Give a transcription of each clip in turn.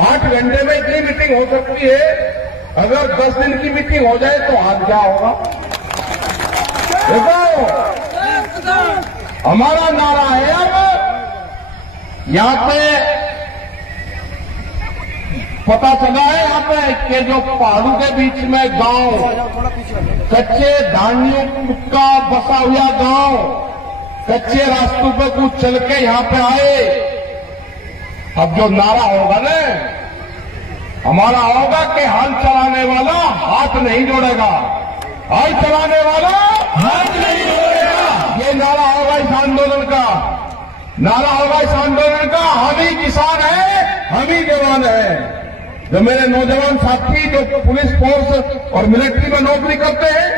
8 घंटे में इतनी मीटिंग हो सकती है, अगर 10 दिन की मीटिंग हो जाए तो हाल क्या होगा? देखो, हमारा नारा है अब यहां पे पता चला है यहाँ पे कि जो पहाड़ों के बीच में गांव, कच्चे धानियों का बसा हुआ गांव, कच्चे रास्तों पे कुछ चल के यहाँ पे आए। अब जो नारा होगा ना हमारा होगा कि हल चलाने वाला हाथ नहीं जोड़ेगा, हल चलाने वाला हाथ नहीं जोड़ेगा। ये नारा होगा इस आंदोलन का, नारा होगा इस आंदोलन का। हम ही किसान हैं, हम ही जवान हैं। जो मेरे नौजवान साथी जो पुलिस फोर्स और मिलिट्री में नौकरी करते हैं,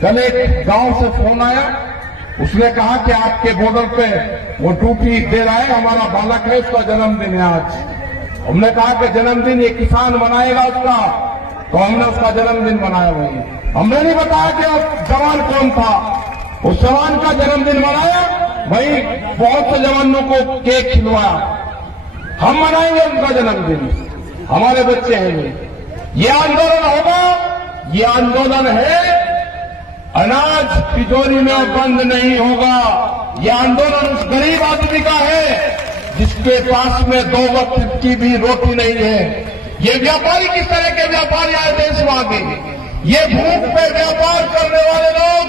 कल एक गांव से फोन आया, उसने कहा कि आपके बॉर्डर पे वो ड्यूटी दे रहा है, हमारा बालक है, उसका जन्मदिन है आज। हमने कहा कि जन्मदिन ये किसान मनाएगा उसका, तो हमने उसका जन्मदिन मनाया। वही हमने नहीं बताया कि जवान कौन था, उस जवान का जन्मदिन मनाया, वही बहुत से जवानों को केक खिलवाया। हम मनाएंगे उनका जन्मदिन, हमारे बच्चे हैं। ये आंदोलन होगा, ये आंदोलन है, अनाज तिजोरी में बंद नहीं होगा। ये आंदोलन उस गरीब आदमी का है जिसके पास में 2 वक्त की भी रोटी नहीं है। ये व्यापारी किस तरह के व्यापारी आए देश में आगे, ये भूख पे व्यापार करने वाले लोग,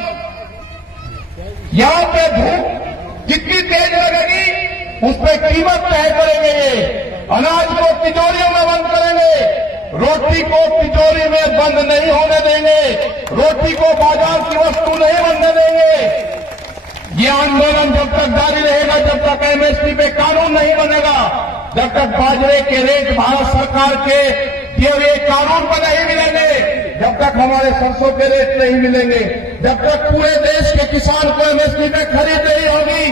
यहां पे भूख जितनी तेज लगेगी उस पर कीमत तय करेंगे। ये अनाज को तिजोरियों में बंद करेंगे, रोटी को तिजोरी में बंद नहीं होने देंगे, रोटी को बाजार की वस्तु नहीं बनने देंगे। ये आंदोलन जब तक जारी रहेगा, जब तक एमएसपी पे कानून नहीं बनेगा, जब तक बाजरे के रेट भारत सरकार के दिए हुए कानून पर नहीं मिलेंगे, जब तक हमारे सरसों के रेट नहीं मिलेंगे, जब तक पूरे देश के किसान को एमएसपी पे खरीद नहीं होगी,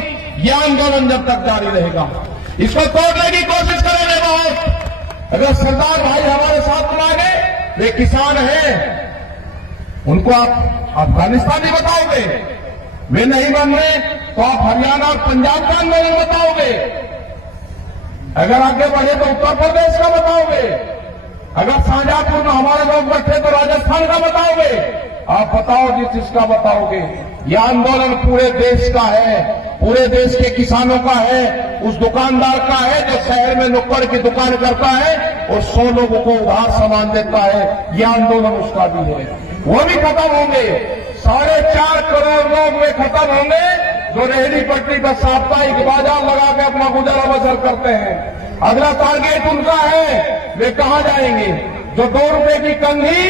ये आंदोलन जब तक जारी रहेगा। इसको तोड़ने की कोशिश करेंगे बहुत। अगर सरदार भाई हमारे साथ में आ गए, वे किसान हैं, उनको आप अफगानिस्तानी बताओगे, वे नहीं बन रहे तो आप हरियाणा और पंजाब का आंदोलन बताओगे, अगर आगे बढ़े तो उत्तर प्रदेश का बताओगे, अगर शाहजहांपुर में हमारे लोग बैठे तो राजस्थान का बताओगे। आप बताओ जिस चीज बताओगे। यह आंदोलन पूरे देश का है, पूरे देश के किसानों का है, उस दुकानदार का है जो शहर में नुक्कड़ की दुकान करता है और 100 लोगों को उधार सामान देता है। यह आंदोलन उसका भी है, वो भी खत्म होंगे। 4.5 करोड़ लोग वे खत्म होंगे जो रेहड़ी पटरी पर साप्ताहिक बाजार लगा के अपना गुजारा बसर करते हैं। अगला टारगेट उनका है, वे कहां जाएंगे? जो 2 रुपए की कंघी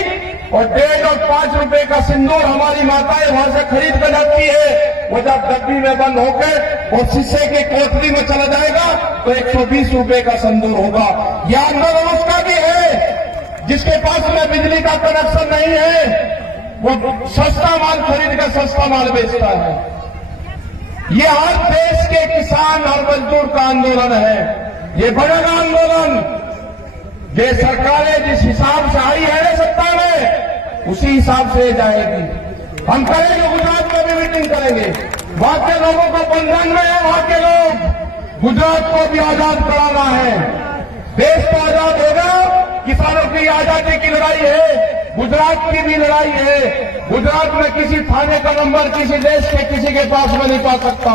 और 1.5 और 5 रुपए का सिंदूर हमारी माताएं वहां से खरीद कर जाती है, वो जब डब्बी में बंद होकर और शीशे की कोठरी में चला जाएगा तो 120 रुपए का सिंदूर होगा। यह आंदोलन उसका भी है जिसके पास में बिजली का कनेक्शन नहीं है, वो सस्ता माल खरीद कर सस्ता माल बेचता है। ये हर देश के किसान और मजदूर का आंदोलन है। ये बढ़ेगा आंदोलन। ये सरकारें जिस हिसाब से आई है सत्ता में, उसी हिसाब से जाएगी। हम करेंगे, गुजरात में भी मीटिंग करेंगे। वहां के लोगों को बंधन में है, वहां के लोग, गुजरात को भी आजाद कराना है। देश तो आजाद होगा, किसानों की आजादी की लड़ाई है, गुजरात की भी लड़ाई है। गुजरात में किसी थाने का नंबर किसी देश के किसी के पास में नहीं पा सकता,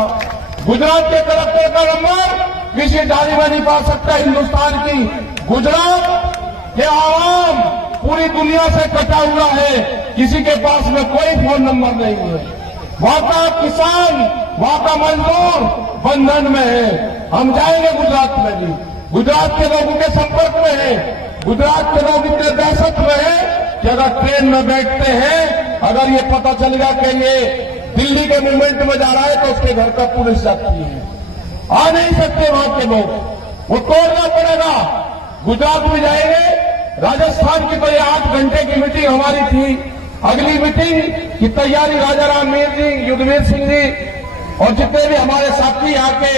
गुजरात के कलेक्टर का नंबर किसी डायरी में नहीं पा सकता हिंदुस्तान की। गुजरात के आवाम पूरी दुनिया से कटा हुआ है, किसी के पास में कोई फोन नंबर नहीं है। वहां का किसान, वहां का मजदूर बंधन में है। हम जाएंगे गुजरात में भी, गुजरात के लोगों के संपर्क में है। गुजरात के लोग इतने दहशत में है कि अगर ट्रेन में बैठते हैं, अगर ये पता चलेगा कि ये दिल्ली के मूवमेंट में जा रहा है तो उसके घर पर पुलिस जाती है। आ नहीं सकते वहां के लोग, वो तोड़ना पड़ेगा। गुजरात में जाएंगे, राजस्थान की तो ये 8 घंटे की मीटिंग हमारी थी। अगली मीटिंग की तैयारी राजा राम मीर जी, युद्धवीर सिंह जी और जितने भी हमारे साथी यहाँ के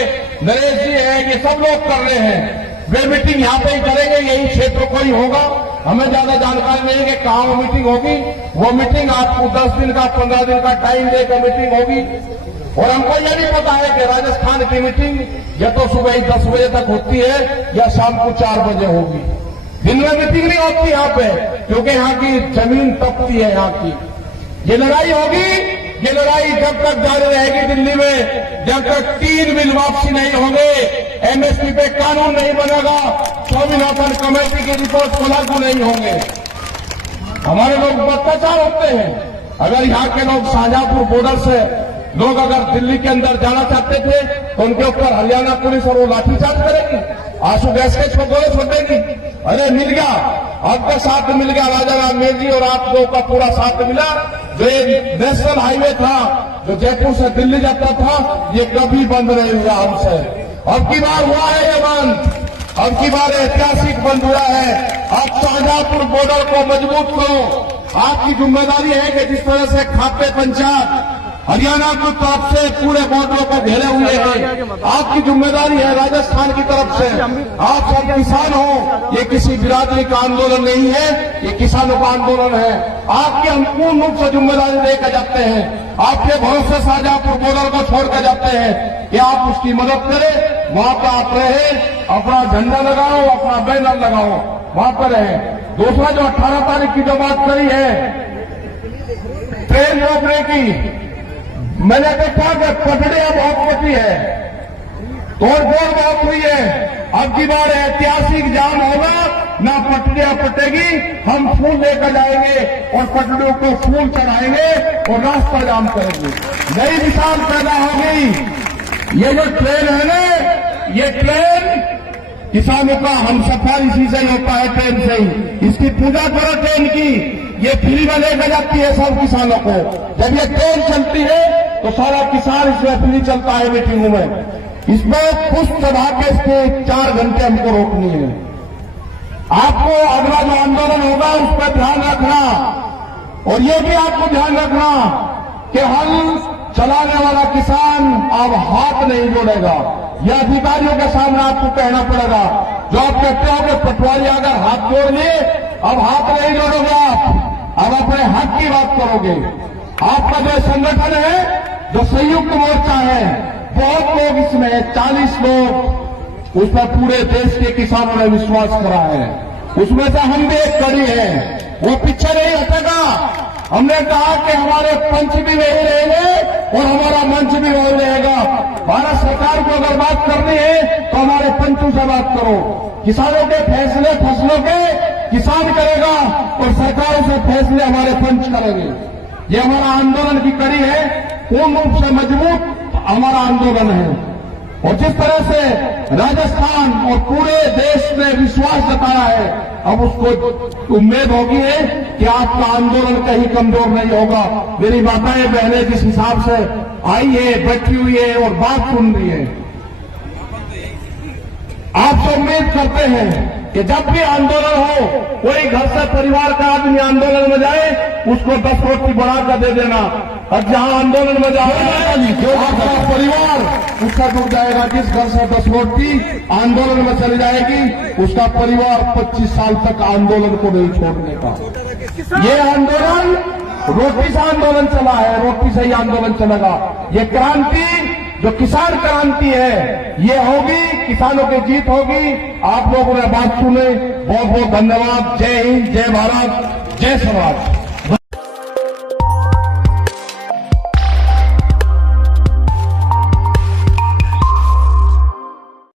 नरेश जी हैं, ये सब लोग कर रहे हैं। वे मीटिंग यहाँ पे ही करेंगे, यही क्षेत्र को ही होगा। हमें ज्यादा जानकारी नहीं है कि कहाँ वो मीटिंग होगी। वो मीटिंग आपको 10 दिन का 15 दिन का टाइम देकर मीटिंग होगी। और हमको यह भी पता है कि राजस्थान की मीटिंग या तो सुबह 10 बजे तक होती है या शाम को 4 बजे होगी। दिन में मीटिंग नहीं होती यहाँ पे, क्योंकि यहाँ की जमीन तपती है। यहाँ की ये लड़ाई होगी, ये लड़ाई जब तक जारी रहेगी दिल्ली में, जब तक 3 बिल वापसी नहीं होंगे, एमएसपी पे कानून नहीं बनेगा, स्वामीनाथन कमेटी की रिपोर्ट को लागू नहीं होंगे। हमारे लोग अत्याचार होते हैं। अगर यहाँ के लोग शाहजहांपुर बॉर्डर से लोग अगर दिल्ली के अंदर जाना चाहते थे तो उनके ऊपर हरियाणा पुलिस और वो लाठीचार्ज करेगी, आंसू गैस के छोकरे छोड़ेगी। अरे मिल गया, आपका साथ मिल गया, राजा राम मेल जी और आप लोगों का पूरा साथ मिला। जो ये नेशनल हाईवे था जो जयपुर से दिल्ली जाता था, ये कभी बंद नहीं हुआ हमसे। अब की बार हुआ है ये बंद, अब की बार ऐतिहासिक बंद हुआ है। आप शाहजहांपुर बॉर्डर को मजबूत करो। आपकी जिम्मेदारी है कि जिस तरह से खापे पंचायत हरियाणा की तरफ से पूरे बॉर्डरों को घेरे हुए हैं, आपकी जिम्मेदारी है राजस्थान की तरफ से। आप सब किसान हो, ये किसी बिरादरी का आंदोलन नहीं है, ये किसानों का आंदोलन है। आपकी हम पूर्ण रूप से जिम्मेदारी लेकर जाते हैं। आपके भरोसे शाहजहांपुर बॉर्डर को छोड़कर जाते हैं कि आप उसकी मदद करें। वहां पर आप रहे, अपना झंडा लगाओ, अपना बैनर लगाओ, वहां पर रहे। दूसरा जो 18 तारीख की जो बात करी है ट्रेन रोकने की, मैंने देखा कि पटड़ियां बहुत होती है, तोड़फोड़ बहुत हुई है। अब की बार ऐतिहासिक जाम होगा, ना पटड़ियां पटेगी, हम फूल लेकर जाएंगे और पटड़ियों को फूल चढ़ाएंगे और रास्ता जाम करेंगे। नई मिसाल पैदा होगी। ये जो ट्रेन है ना, ये ट्रेन किसानों का हम सफर इसी से ही होता है, ट्रेन से ही। इसकी पूजा करो ट्रेन की, ये फ्री में लेकर जाती है सब किसानों को। जब ये ट्रेन चलती है तो सारा किसान इसमें फ्री चलता है मीटिंगों में। इसमें पुष्प चढ़ा के इसको 4 घंटे हमको रोकनी है। आपको अगला जो आंदोलन होगा उस पर ध्यान रखना, और ये भी आपको ध्यान रखना कि हल चलाने वाला किसान अब हाथ नहीं जोड़ेगा। यह अधिकारियों के सामने आपको कहना पड़ेगा। जो आप कहते हो कि पटवारी अगर हाथ जोड़ लिए, अब हाथ नहीं जोड़ोगे आप, अब अपने हक की बात करोगे। आपका जो संगठन है, जो संयुक्त मोर्चा है, बहुत लोग इसमें 40 लोग, उसमें पूरे देश के किसानों ने विश्वास करा है। उसमें से हम भी एक कड़ी है, वो पीछे नहीं हटेगा। हमने कहा कि हमारे पंच भी वही रहेंगे और हमारा मंच भी वही रहेगा। भारत सरकार को अगर बात करनी है तो हमारे पंचों से बात करो। किसानों के फैसले फसलों के किसान करेगा और सरकारों से फैसले हमारे पंच करेंगे। ये हमारा आंदोलन की कड़ी है, पूर्ण रूप से मजबूत हमारा आंदोलन है। और जिस तरह से राजस्थान और पूरे देश ने विश्वास जताया है, अब उसको उम्मीद होगी है कि आपका आंदोलन कहीं कमजोर नहीं होगा। मेरी माताएं बहनें जिस हिसाब से आई है, बैठी हुई है और बात सुन रही है, आपसे उम्मीद करते हैं कि जब भी आंदोलन हो, कोई घर से परिवार का आदमी आंदोलन में जाए, उसको 10 रोटी बढ़ाकर दे देना। और जहां आंदोलन में जाएगा जो आपका परिवार उसका जुड़ जाएगा। जिस घर से 10 रोटी आंदोलन में चली जाएगी, उसका परिवार 25 साल तक आंदोलन को नहीं छोड़ने का। ये आंदोलन रोटी से आंदोलन चला है, रोटी से ही आंदोलन चलेगा। ये क्रांति जो किसान क्रांति है, ये होगी, किसानों की जीत होगी। आप लोगों ने बात सुने, बहुत बहुत धन्यवाद। जय हिंद, जय भारत, जय स्वराज।